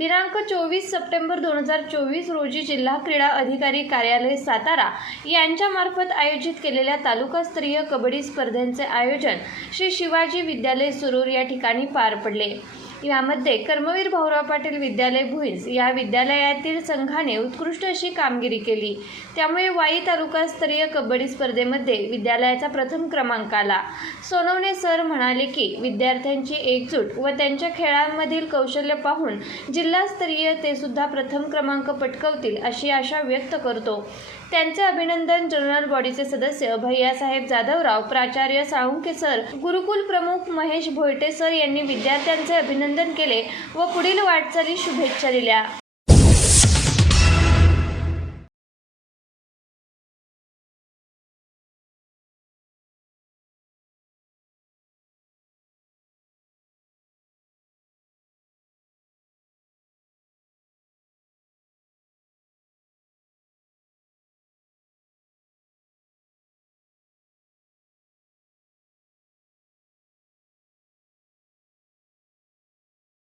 दिनांक चोवीस सप्टेंबर दोन हजार चोवीस रोजी जिल्हा क्रीडा अधिकारी कार्यालय सातारा यांच्यामार्फत आयोजित केलेल्या तालुकास्तरीय कबड्डी स्पर्धेचे आयोजन श्री शिवाजी विद्यालय सुरूर या ठिकाणी पार पडले. यामध्ये कर्मवीर भाऊराव पाटील विद्यालय भुईंज या विद्यालयातील संघाने उत्कृष्ट अशी कामगिरी केली. त्यामुळे वाई तालुकास्तरीय कबड्डी स्पर्धेमध्ये विद्यालयाचा प्रथम क्रमांक आला. सोनवणे सर म्हणाले की विद्यार्थ्यांची एकजूट व त्यांच्या खेळांमधील कौशल्य पाहून जिल्हास्तरीय ते सुद्धा प्रथम क्रमांक पटकवतील अशी आशा व्यक्त करतो. त्यांचे अभिनंदन जनरल बॉडीचे सदस्य भैयासाहेब जाधवराव प्राचार्य साळुंके सर गुरुकुल प्रमुख महेश भोयटे सर यांनी विद्यार्थ्यांचे अभिनंदन अभिनंदन केले व पुढील वाटचाली शुभेच्छा दिल्या.